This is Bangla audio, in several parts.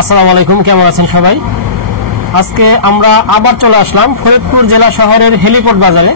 আসসালামু আলাইকুম, কেমন আছেন সবাই? আজকে আমরা আবার চলে আসলাম ফরিদপুর জেলা শহরের হেলিপোর্ট বাজারে।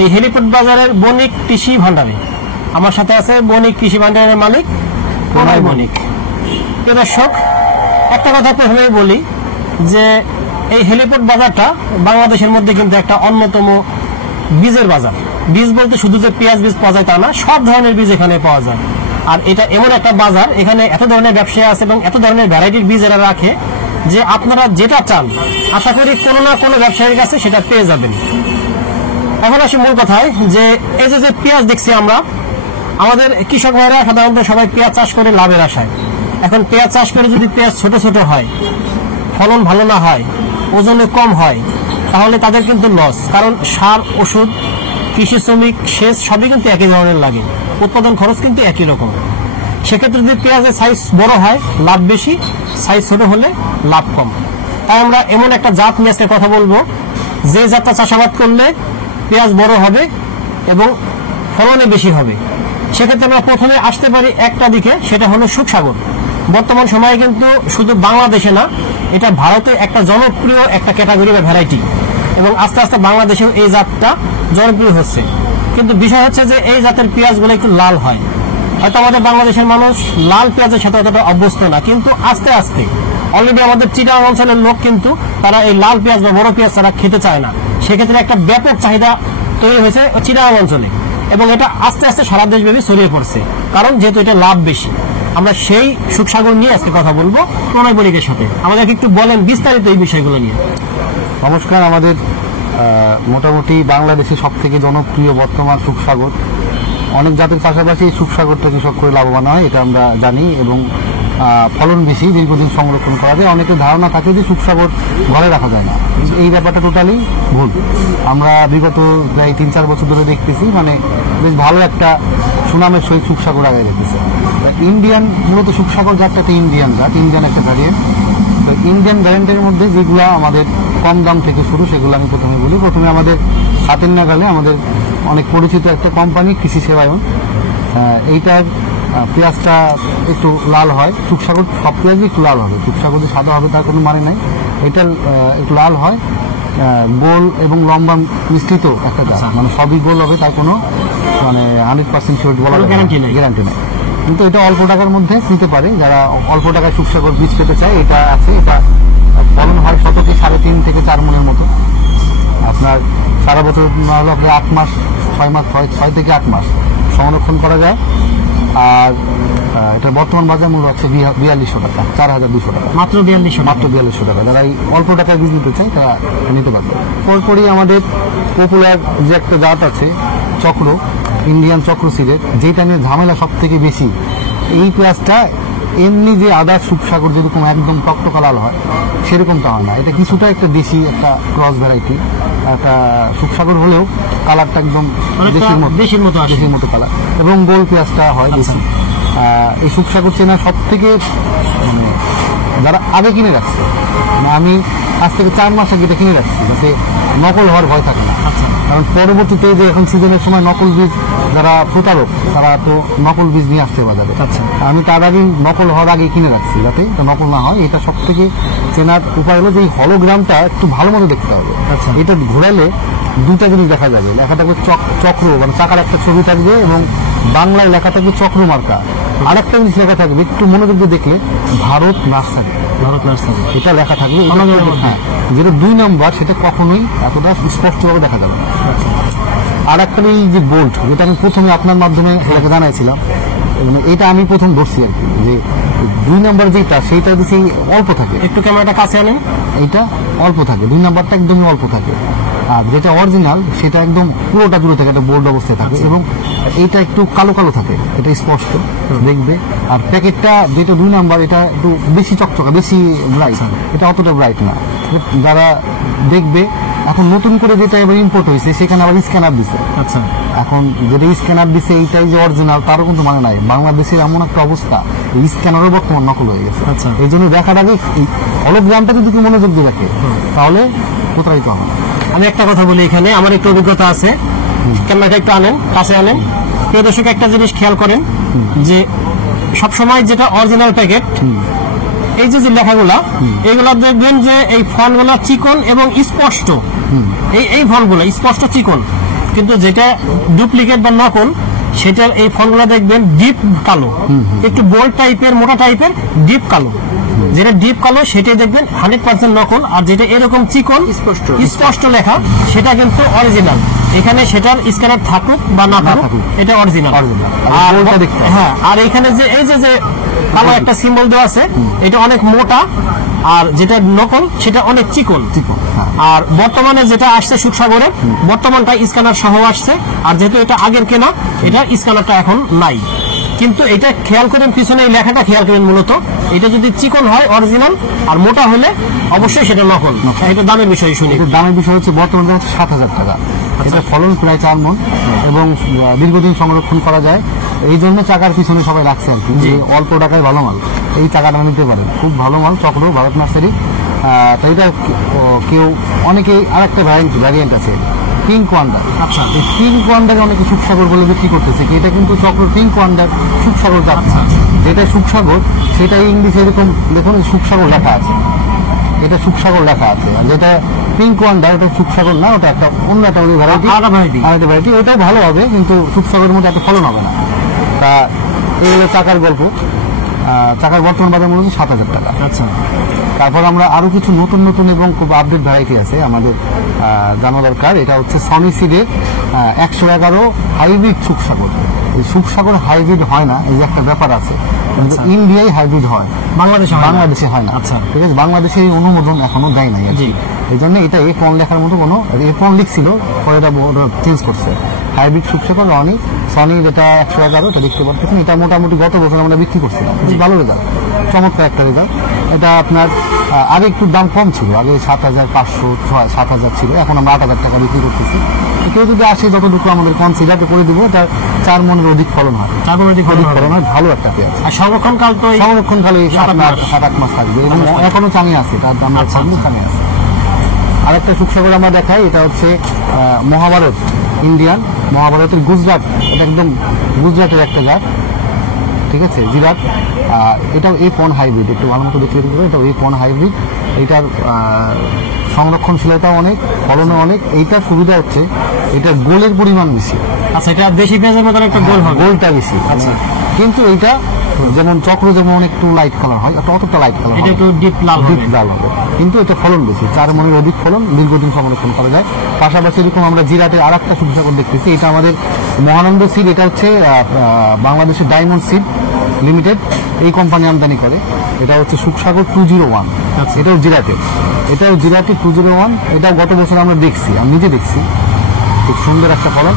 এই হেলিপোর্ট বাজারের বণিক কৃষি ভান্ডারে আমার সাথে আছে বণিক কৃষি ভান্ডারের মালিক প্রণয় বণিক। প্রিয় দর্শক, একটা কথা প্রথমে বলি যে এই হেলিপোর্ট বাজারটা বাংলাদেশের মধ্যে কিন্তু একটা অন্যতম বীজের বাজার। বীজ বলতে শুধু যে পেঁয়াজ বীজ পাওয়া যায় তা না, সব ধরনের বীজ এখানে পাওয়া যায়। আর এটা এমন একটা বাজার, এখানে এত ধরনের ব্যবসায়ী আছে এবং এত ধরনের ভ্যারাইটির বীজ এরা রাখে যে আপনারা যেটা চান আশা করি কোনো না কোনো ব্যবসায়ীর কাছে সেটা পেয়ে যাবেন। এখন আসি মূল কথায়, যে এই যে পেঁয়াজ দেখছি আমরা, আমাদের কৃষক ভাইরা সাধারণত সবাই পেঁয়াজ চাষ করে লাভের আশায়। এখন পেঁয়াজ চাষ করে যদি পেঁয়াজ ছোট ছোট হয়, ফলন ভালো না হয়, ওজনে কম হয়, তাহলে তাদের কিন্তু লস। কারণ সার, ওষুধ, কৃষি শ্রমিক, সেচ সবই কিন্তু একই ধরনের লাগে, উৎপাদন খরচ কিন্তু একই রকম। সেক্ষেত্রে যদি পেঁয়াজের সাইজ বড় হয় লাভ বেশি, সাইজ ছোট হলে লাভ কম। তাই আমরা এমন একটা জাত নিয়ে আজকে কথা বলবো যে জাতটা চাষাবাদ করলে পেঁয়াজ বড় হবে এবং ফলনে বেশি হবে। সেক্ষেত্রে আমরা প্রথমে আসতে পারি একটা দিকে, সেটা হলো সুখসাগর। বর্তমান সময়ে কিন্তু শুধু বাংলাদেশে না, এটা ভারতে একটা জনপ্রিয় একটা ক্যাটাগরি বা ভ্যারাইটি, এবং আস্তে আস্তে বাংলাদেশেও এই জাতটা জনপ্রিয় হচ্ছে। কিন্তু বিষয় হচ্ছে যে এই জাতের পেঁয়াজগুলো একটু লাল হয়। হয়তো আমাদের বাংলাদেশের মানুষ লাল পেঁয়াজের সাথে অতটা অভ্যস্ত না, কিন্তু আস্তে আস্তে অলরেডি আমাদের চিটাগাং অঞ্চলের লোক কিন্তু তারা এই লাল পেঁয়াজ বা বড় পেঁয়াজ তারা খেতে চায় না। সেক্ষেত্রে একটা ব্যাপক চাহিদা তৈরি হয়েছে চিটাগাং অঞ্চলে, এবং এটা আস্তে আস্তে সারা দেশব্যাপী ছড়িয়ে পড়ছে, কারণ যেহেতু এটা লাভ বেশি। আমরা সেই সুখসাগর নিয়ে আজকে কথা বলবো প্রণয় বণিকের সাথে। আমাদেরকে একটু বলেন বিস্তারিত এই বিষয়গুলো নিয়ে। নমস্কার। আমাদের মোটামুটি বাংলাদেশে সব থেকে জনপ্রিয় বর্তমান সুখসাগর। অনেক জাতের পাশাপাশি সুখসাগরটা কৃষক করে লাভবান হয়, এটা আমরা জানি, এবং ফলন বেশি, দীর্ঘদিন সংরক্ষণ করা যায়। অনেকের ধারণা থাকে যে সুখসাগর ঘরে রাখা যায় না, এই ব্যাপারটা টোটালি ভুল। আমরা বিগত প্রায় 3-4 বছর ধরে দেখতেছি, মানে বেশ ভালো একটা সুনামের সহিত সুখসাগর আগে রেখেছে। ইন্ডিয়ান, মূলত সুখসাগর জাতটা একটা ইন্ডিয়ান জাত, ইন্ডিয়ান একটা ভ্যারিয়েন্ট। তো ইন্ডিয়ান ভ্যারিয়েন্টের মধ্যে যেগুলো আমাদের কম দাম থেকে শুরু, সেগুলো আমি প্রথমে বলি। প্রথমে আমাদের হাতের নাগালে আমাদের অনেক পরিচিত একটা কোম্পানি কৃষি সেবায়ন, এইটার পেঁয়াজটা একটু লাল হয়। সুখসাগর সব পেঁয়াজই একটু লাল হবে, সুখসাগর যে সাদা হবে তার কোনো মানে নাই। এটা একটু লাল হয়, গোল এবং লম্বা মিশ্রিত একটা গাছ, মানে সবই গোল হবে, তার কোনো মানে 100% শিওর বলা গ্যারান্টি নেই। কিন্তু এটা অল্প টাকার মধ্যে নিতে পারে যারা অল্প টাকায় সুখসাগর বীজ পেতে চায়। এটা আছে, এটা ফলন হয় শতকে 3.5 থেকে 4 মনের মতো। আপনার সারা বছর না হলে আপনার 8 মাস 6 মাস 6 থেকে 8 মাস সংরক্ষণ করা যায়। আর এটার বর্তমান বাজার মূল্য হচ্ছে 4200 টাকা, 4200 টাকা, মাত্র 4200 টাকা। যারা এই অল্প টাকায় বীজ নিতে চায় তারা নিতে পারবে। পরপরই আমাদের পপুলার যে একটা জাত আছে চক্র, ইন্ডিয়ান চক্র সিডের, যেটা নিয়ে ঝামেলা সব থেকে বেশি। এই পেঁয়াজটা এমনি যে আদার সুখসাগর যেরকম একদম টকটকা লাল হয় সেরকমটা হয় না, এটা কিছুটা একটা দেশি একটা ক্রস ভ্যারাইটি। একটা সুখসাগর হলেও কালারটা একদম দেশির মতো কালার, এবং গোল পেঁয়াজটা হয় বেশি। এই সুখসাগর চেনা সব থেকে মানে যারা আগে কিনে রাখছে, মানে আমি আজ থেকে 4 মাস আগে এটা কিনে রাখছি, যাতে নকল হওয়ার ভয় থাকে না। কারণ পরবর্তীতে যে এখন সিজনের সময় নকল বীজ যারা প্রতারক, তারা তো নকল বীজ নিয়ে আসতে বাজারে। আমি তার আগে নকল হওয়ার আগে কিনে রাখছি যাতে নকল না হয়। এটা সব থেকে চেনার উপায় হলো যে এই হলোগ্রামটা একটু ভালো মতো দেখতে হবে। এটা ঘোরালে দুটা জিনিস দেখা যাবে, লেখা থাকবে চক্র, মানে চাকার একটা ছবি থাকবে, এবং বাংলায় লেখা থাকবে চক্র মার্কা। আর একটা জিনিস লেখা থাকবে, একটু মনোযোগ দিয়ে দেখলে ভারত নার্সারি, এটা লেখা থাকবে। হ্যাঁ, যেটা 2 নম্বর, সেটা কখনোই এতটা স্পষ্টভাবে দেখা যাবে না। আর একটা এই যে বোল্ট, যেটা আমি প্রথমে আপনার মাধ্যমে জানাইছিলাম, এটা আমি প্রথম ধরছি আর কি, যে 2 নম্বর যেটা, সেইটা বেশি অল্প থাকে। একটু ক্যামেরাটা কাছে আনেন, এইটা অল্প থাকে, 2 নম্বরটা একদমই অল্প থাকে। আর যেটা অরিজিনাল সেটা একদম পুরোটা দূরে থাকে, একটা বোল্ড অবস্থায় থাকে, এবং এইটা একটু কালো কালো থাকে, এটা স্পষ্ট দেখবে। আর প্যাকেটটা যেটা 2 নাম্বার, এটা একটু বেশি চকচকা, বেশি ব্রাইট, এটা অতটা ব্রাইট না। যারা দেখবে এখন নতুন করে যেটা এবার ইম্পোর্ট হয়েছে, সেখানে আবার স্ক্যানার দিচ্ছে। এখন যেটা স্ক্যানার দিচ্ছে এইটাই যে অরিজিনাল তারও কিন্তু মানে নাই। বাংলাদেশের এমন একটা অবস্থা, এই স্ক্যানারও বর্তমান নকল হয়ে গেছে। এই জন্য দেখার আগে হলোগ্রামটা যদি কেউ মনোযোগ দিয়ে রাখে তাহলে প্রতারিত হবে না। আমি একটা কথা বলি, এখানে আমার একটু অভিজ্ঞতা আছে। ক্যামেরাটা একটু আনেন, কাছে আনেন। প্রিয় দর্শক, একটা জিনিস খেয়াল করেন যে সবসময় যেটা অরিজিনাল প্যাকেট, এই যে লেখাগুলা, এগুলো দেখবেন যে এই ফন্টগুলো চিকন এবং স্পষ্ট। এই ফন্টগুলো স্পষ্ট চিকন, কিন্তু যেটা ডুপ্লিকেট বা নকল সেটার এই ফন্টগুলো দেখবেন ডিপ কালো, একটু বোল্ড টাইপের, মোটা টাইপের, ডিপ কালো। যেটা ডিপ কালো সেটাই দেখবেন 100% নকল, আর যেটা এরকম চিকন স্পষ্ট লেখা সেটা কিন্তু অরিজিনাল। এখানে সেটার স্ক্যানার থাকুক বা না থাকুক, এটা অরিজিনাল। আর হ্যাঁ, আর এখানে যে এই যে কালো একটা সিম্বল দেওয়া আছে, এটা অনেক মোটা, আর যেটা নকল সেটা অনেক চিকন। আর বর্তমানে যেটা আসছে সুখসাগরে, বর্তমানটা স্ক্যানার সহ আসছে, আর যেহেতু এটা আগের কেনা, এটা স্ক্যানারটা এখন নাই। কিন্তু এটা খেয়াল করেন, পিছনে এই লেখাটা খেয়াল করেন, মূলত এটা যদি চিকন হয় অরিজিনাল, আর মোটা হলে অবশ্যই সেটা নকল। এটা দামের বিষয় শুনি। দামের বিষয় হচ্ছে বর্তমানে হচ্ছে 7,000 টাকা। এটা ফলন প্রায় 4 মণ এবং দীর্ঘদিন সংরক্ষণ করা যায়, এই জন্য চাকার পিছনে সবাই রাখছে আর কি, যে অল্প টাকায় ভালো মাল, এই চাকাটা নিতে পারেন, খুব ভালো মাল, চক্র, ভারত নার্সারি। তো এটা কেউ অনেকেই আরেকটা ভ্যারিয়েন্ট আছে পিঙ্ক ওয়ান্ডার। আচ্ছা, এই পিঙ্ক ওয়ান্ডারে অনেকে সুখসাগর বলে বিক্রি করতেছে, কি এটা কিন্তু চক্র পিঙ্ক ওয়ান্ডার সুখসাগর যাচ্ছে। যেটা সুখসাগর সেটা ইংলিশে এরকম দেখুন সুখসাগর লেখা আছে, এটা সুখসাগর লেখা আছে। আর যেটা পিঙ্ক ওয়ান্ডার ওটা সুখসাগর না, ওটা একটা অন্য একটা ভ্যারাইটি, ওটাও ভালো হবে, কিন্তু সুখসাগরের মধ্যে এত ফলন হবে না। তা এই হলো চাকার গল্প। চাকার বর্তমান বাজার মূল্য 7,000 টাকা। আচ্ছা, তারপর আমরা আরো কিছু নতুন নতুন এবং খুব আপডেট ভ্যারাইটি আছে আমাদের জানা দরকার। এটা হচ্ছে সনি সিডের 111 হাইব্রিড সুখসাগর। এই সুখসাগর হাইব্রিড হয় না, এই যে একটা ব্যাপার আছে, ইন্ডিয়ায় হাইব্রিড হয়, বাংলাদেশে হয় না। আচ্ছা, ঠিক আছে, বাংলাদেশে এই অনুমোদন এখনো দেয় নাই। এই জন্য এটা F1 লেখার মতো কোনো, F1 লিখছিল, পরে এটা চেঞ্জ করছে। হাইব্রিড সুখসাগর অনেক সনি, যেটা 111, এটা দেখতে পাচ্ছেন। এটা মোটামুটি গত বছর আমরা বিক্রি করছিলাম, ভালো রেজাল্ট, চমৎকার একটা রেজাল্ট। এটা আপনার আগে একটু দাম কম ছিল, আগে 7,500 7,000 ছিল, এখন আমরা 8,000 টাকা বিক্রি করতেছি। কেউ যদি আসে, যতটুকু আমাদের কনসিডার করে দিব, এটা 4 মণের অধিক ফলন হয়, 4 মণের অধিক ফলন হয়, ভালো একটা পেঁয়াজ। আর সংরক্ষণকাল 7-8 মাস থাকবে, এবং এখনো চাঙে আছে, তার দাম চাঙে আছে। আরেকটা সুখসাগর আমরা দেখাই, এটা হচ্ছে মহাভারত ইন্ডিয়ান, মহাভারতের গুজরাট, এটা একদম গুজরাটের একটা জাত, ঠিক আছে, জিরাট। এটাও F1 হাইব্রিড, একটু ভালো মতো দেখতে হবে, এটাও F1 হাইব্রিড। এটার সংরক্ষণশীলতাও অনেক, ফলনও অনেক। এইটার সুবিধা হচ্ছে এটা গোলের পরিমাণ বেশি। আচ্ছা, এটা দেশি পেঁয়াজের মতন একটা গোল হবে, গোলটা বেশি। আচ্ছা, কিন্তু এইটা যেমন চক্র যেমন একটু লাইট কালার হয়, অতটা লাইট কালার, এটা একটু ডিপ লাল হবে, কিন্তু এটা ফলন বেশি, 4 মণের অধিক ফলন, দীর্ঘদিন সংরক্ষণ করা যায়। পাশাপাশি এরকম আমরা জিরাটের আর একটা সুখসাগর দেখতেছি, এটা আমাদের মহানন্দ সিড, এটা হচ্ছে বাংলাদেশের ডায়মন্ড সিড লিমিটেড, এই কোম্পানি আমদানি করে। এটা হচ্ছে সুখসাগর 201, এটাও জিরাটের, 201। এটাও গত বছর আমরা দেখছি, আমি নিজে দেখছি, খুব সুন্দর একটা ফলন,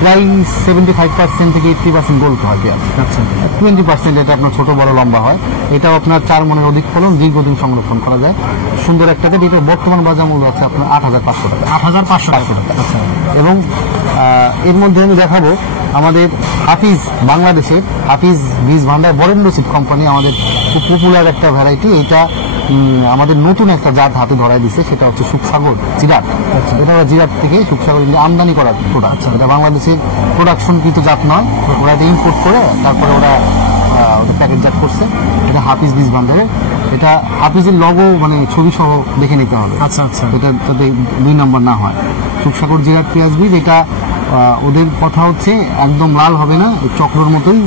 প্রায় 75% থেকে 80% গোল্ড হয় পেঁয়াজ। আচ্ছা, 20% এটা আপনার ছোট বড় লম্বা হয়। এটাও আপনার 4 মণের অধিক ফলন, দীর্ঘদিন সংরক্ষণ করা যায়, সুন্দর একটা। এটা বর্তমান বাজার মূল্য আছে আপনার 8,500 টাকা। 8,500 টাকা। আচ্ছা, এবং এর মধ্যে আমি দেখাবো আমাদের হাফিজ, বাংলাদেশের হাফিজ বীজ ভান্ডার বরেন্দ্র সিড কোম্পানি, আমাদের খুব পপুলার একটা ভ্যারাইটি। এটা আমাদের নতুন একটা জাত হাতে ধরাই দিচ্ছে, সেটা হচ্ছে সুখসাগর জিরাট। এটা ওরা জিরাট থেকে সুখসাগর আমদানি করার প্রোডাক্ট, এটা বাংলাদেশের প্রোডাকশন কিন্তু জাত নয়, ওরা এটা ইম্পোর্ট করে তারপরে ওরা প্যাকেটজাত করছে। এটা হাফিজ বীজ ভান্ডারে, এটা হাফিজের লগো মানে ছবি সহ দেখে নিতে হবে। আচ্ছা আচ্ছা, এটা যাতে 2 নম্বর না হয়। সুখসাগর জিরাট পেঁয়াজ বীজ, এটা ওদের কথা হচ্ছে একদম লাল হবে না, চক্রর মতোই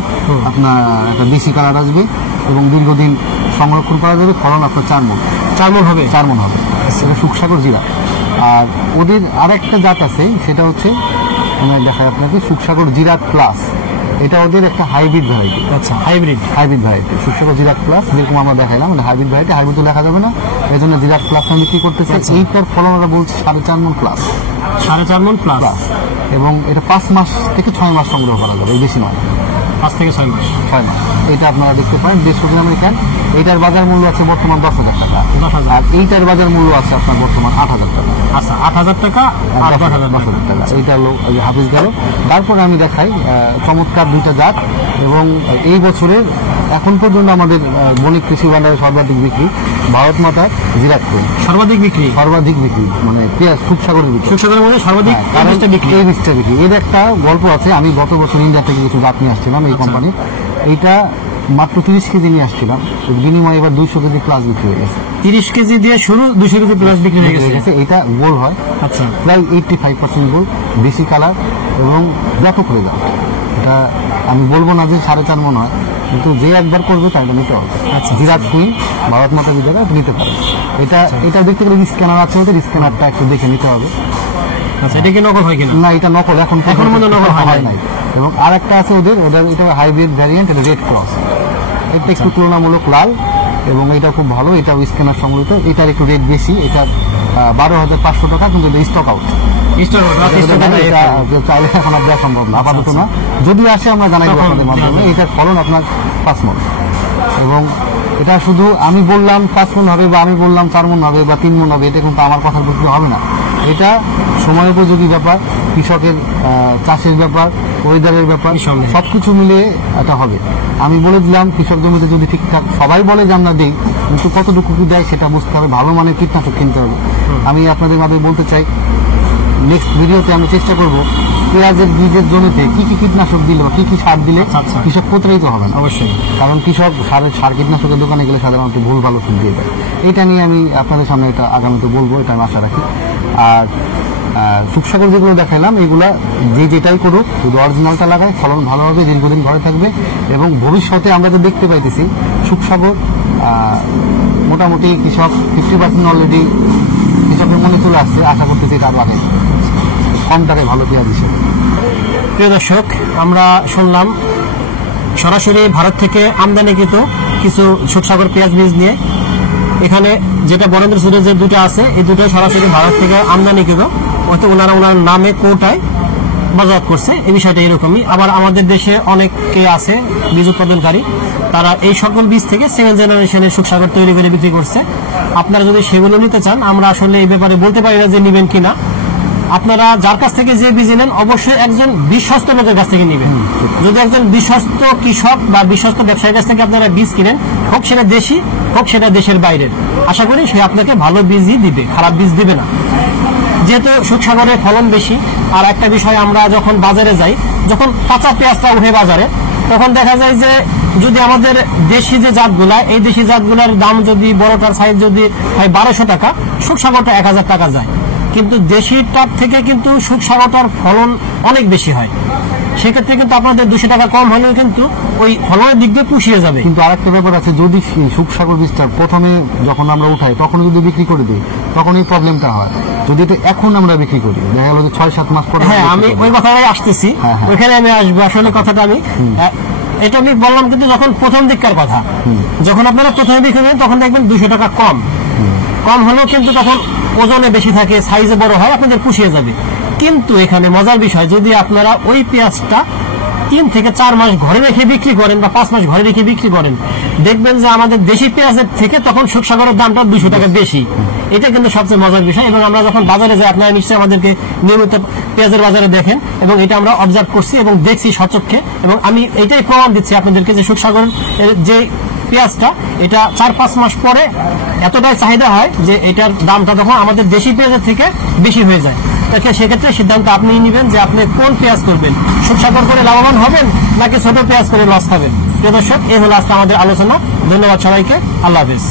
আপনার একটা দেশি কালার আসবে, এবং দীর্ঘদিন সংরক্ষণ করা যাবে। ফলন আপনার 4 মণ হবে, 4 মণ হবে। সেটা সুখসাগর জিরা। আর ওদের আরেকটা জাত আছে, সেটা হচ্ছে দেখায় আপনাকে সুখসাগর জিরাট প্লাস, এটা ওদের একটা হাইব্রিড ভ্যারাইটি। আচ্ছা, hybrid variety Sukhsagar Jirat plus, যেরকম আমরা দেখাইলাম, হাইব্রিড ভ্যারাইটি, হাইব্রিড তো লেখা যাবে না, এই জন্য জিরাট প্লাস আমি বিক্রি করতে চাই। এইটার ফলন ওরা বলছে 4.5 মণ প্লাস, 4.5 মণ প্লাস, এবং এটা 5 মাস থেকে 6 মাস সংগ্রহ করা যাবে, বেশি নয়, 5 থেকে 6 মাস। এটা আপনারা দেখতে পারেন 150 গ্রামের ক্যান। এইটার বাজার মূল্য আছে বর্তমান 10,000 টাকা, আর এইটার বাজার মূল্য আছে আপনার বর্তমান 8,000 টাকা। আচ্ছা, 8,000 টাকা আর 10,000 টাকা। এইটা হলো হাফিজ গেল। তারপরে আমি দেখাই চমৎকার 2টা জাত, এবং এই বছরের এখন পর্যন্ত আমাদের বণিক কৃষি ভান্ডারের সর্বাধিক বিক্রি ভারত মাতার জিরাট পেন, সর্বাধিক বিক্রি মানে পেঁয়াজ সুখসাগরের বিক্রি, সুখসাগরের মধ্যে সর্বাধিক বিক্রি। এর একটা গল্প আছে, আমি গত বছর ইন্ডিয়া থেকে কিছু জাত নিয়ে আসছিলাম এই কোম্পানি। এইটা মাত্র 30 কেজি নিয়ে আসছিলাম, তো বিনিময়ে এবার 200 কেজি প্লাস বিক্রি হয়ে গেছে। 30 কেজি দিয়ে শুরু, 200 কেজি প্লাস বিক্রি হয়ে গেছে। এটা গোল হয়, আচ্ছা, প্রায় 85% গোল, বেশি কালার এবং ব্যাপক রেজাল্ট। এটা আমি বলবো না যে 4.5 মন হয়, কিন্তু যে একবার করবে তাকে নিতে হবে। আচ্ছা, বিরাট কুইন, ভারত মাতা বিজয় নিতে পারে। এটা দেখতে গেলে স্ক্যানার আছে, ওদের স্ক্যানারটা একটু দেখে নিতে হবে। আচ্ছা, এটা কি নকল হয় কিনা? না, এটা নকল এখন মনে নকল হয় নাই। এবং আর একটা আছে ওদের এটা হাইব্রিড ভ্যারিয়েন্ট, এটা রেড ক্রস। এটা একটু তুলনামূলক লাল এবং এটা খুব ভালো, এটাও স্ক্যানার সম্বলিত। এটার একটু রেট বেশি, এটা 12,500 টাকা, কিন্তু স্টক আউট। চাইলে এখন আর দেওয়া সম্ভব না, আপাতত না। যদি আসে আমরা জানাই আপনাদের মাধ্যমে। এটার ফলন আপনার 5 মণ, এবং এটা শুধু আমি বললাম 5 মণ হবে বা আমি বললাম 4 মণ হবে বা 3 মণ হবে, এটা কিন্তু আমার কথার প্রতি হবে না। এটা সময় উপযোগী ব্যাপার, কৃষকের চাষের ব্যাপার, ওয়েদারের ব্যাপার, সবকিছু মিলিয়ে এটা হবে। আমি বলে দিলাম কৃষক জমিতে যদি ঠিকঠাক, সবাই বলে যে আমরা দিই, কিন্তু কতটুকু কি দেয় সেটা বুঝতে হবে, ভালো মানের কীটনাশক কিনতে হবে। আমি আপনাদের মাধ্যমে বলতে চাই, নেক্সট ভিডিওতে আমি চেষ্টা করব পেঁয়াজের বীজের জমিতে কি কি কীটনাশক দিলে বা কি কি সার দিলে কৃষক প্রতারিত হবে না। অবশ্যই, কারণ কৃষক সার কীটনাশকের দোকানে গেলে সাধারণত ভুল ভালো ফুল দিয়ে দেয়। এটা নিয়ে আমি আপনাদের সামনে এটা আগামীতে বলবো, এটা আমি আশা রাখি। আর সুখসাগর যেগুলো দেখাইলাম, এগুলা যেটাই করুক, শুধু অরিজিনালটা লাগায়, ফলন ভালো হবে, দীর্ঘদিন ঘরে থাকবে। এবং ভবিষ্যতে আমরা তো দেখতে পাইতেছি সুখসাগর মোটামুটি কৃষক 50% অলরেডি কৃষকের মনে চলে আসছে। আশা করতেছি তার আগে কম টাকায় ভালো পেঁয়াজ হিসেবে। প্রিয় দর্শক, আমরা শুনলাম সরাসরি ভারত থেকে আমদানিকৃত কিছু সুখসাগর পেঁয়াজ বীজ নিয়ে। এখানে যেটা বরেন্দ্র সিরিজ যে দুটো আছে, এই দুটো সরাসরি ভারত থেকে আমদানিকৃত, হয়তো ওনার নামে কোটায় বাজার করছে, এই বিষয়টা এরকমই। আবার আমাদের দেশে অনেকে আছে বীজ উৎপাদনকারী, তারা এই সকল বীজ থেকে 7 জেনারেশনের সুখসাগর তৈরি করে বিক্রি করছে। আপনারা যদি সেগুলো নিতে চান, আমরা আসলে এই ব্যাপারে বলতে পারি না যে নেবেন কিনা। আপনারা যার কাছ থেকে যে বীজ নেন, অবশ্যই একজন বিশ্বস্ত লোকের কাছ থেকে নেবেন। যদি একজন বিশ্বস্ত কৃষক বা বিশ্বস্ত ব্যবসায়ীর কাছ থেকে আপনারা বীজ কিনেন, হোক সেটা দেশি, হোক সেটা দেশের বাইরের, আশা করি সে আপনাকে ভালো বীজই দিবে, খারাপ বীজ দিবে না। যেহেতু সুখসাগরের ফলন বেশি। আর একটা বিষয়, আমরা যখন বাজারে যাই, যখন কাঁচা পেঁয়াজটা উঠে বাজারে, তখন দেখা যায় যে যদি আমাদের দেশি যে জাতগুলা, এই দেশি জাতগুলার দাম যদি বড়টার সাইজ যদি হয় 1200 টাকা, সুখসাগরটা 1000 টাকা যায়। কিন্তু দেশিটার থেকে কিন্তু সুখসাগরটার ফলন অনেক বেশি হয়। সেক্ষেত্রে কিন্তু আপনাদের 200 টাকা কম হলেও কিন্তু ওই ফলনের দিক দিয়ে পুষিয়ে যাবে। কিন্তু আরেকটা ব্যাপার আছে, যদি সুখসাগর বীজটা প্রথমে যখন আমরা উঠাই তখন যদি বিক্রি করে দিই, তখন এই প্রবলেমটা হয়। যদি এটা এখন আমরা বিক্রি করি, দেখা গেল যে 6-7 মাস পরে। হ্যাঁ, আমি ওই কথাটাই আসতেছি, ওইখানে আমি আসবো। আসলে কথাটা আমি এটা আমি বললাম, কিন্তু যখন প্রথম দিককার কথা, যখন আপনারা প্রথমে বিক্রি করেন তখন দেখবেন 200 টাকা কম হলেও কিন্তু তখন ওজনে বেশি থাকে, সাইজে বড় হয়, আপনাদের পুষিয়ে যাবে। কিন্তু এখানে মজার বিষয়, যদি আপনারা ওই পেঁয়াজটা 3 থেকে 4 মাস ঘরে রেখে বিক্রি করেন বা 5 মাস ঘরে রেখে বিক্রি করেন, দেখবেন যে আমাদের দেশি পেঁয়াজের থেকে তখন সুখসাগরের দামটা 200 টাকা বেশি। এটা কিন্তু সবচেয়ে মজার বিষয়। এবং আমরা যখন বাজারে যাই, আপনারা নিশ্চয়ই আমাদেরকে নিয়মিত পেঁয়াজের বাজারে দেখেন, এবং এটা আমরা অবজার্ভ করছি এবং দেখছি সচক্ষে। এবং আমি এটাই প্রমাণ দিচ্ছি আপনাদেরকে যে সুখসাগরের যে পেঁয়াজটা, এটা 4-5 মাস পরে এতটাই চাহিদা হয় যে এটার দামটা তখন আমাদের দেশি পেঁয়াজের থেকে বেশি হয়ে যায়। সেক্ষেত্রে সিদ্ধান্ত আপনি নেবেন যে আপনি কোন পেঁয়াজ করবেন, সুখসাগর করে লাভবান হবেন নাকি ছোট পেঁয়াজ করে লস খাবেন। প্রিয় দর্শক, এই হলো আজকে আমাদের আলোচনা। ধন্যবাদ সবাইকে, আল্লাহ হাফেজ।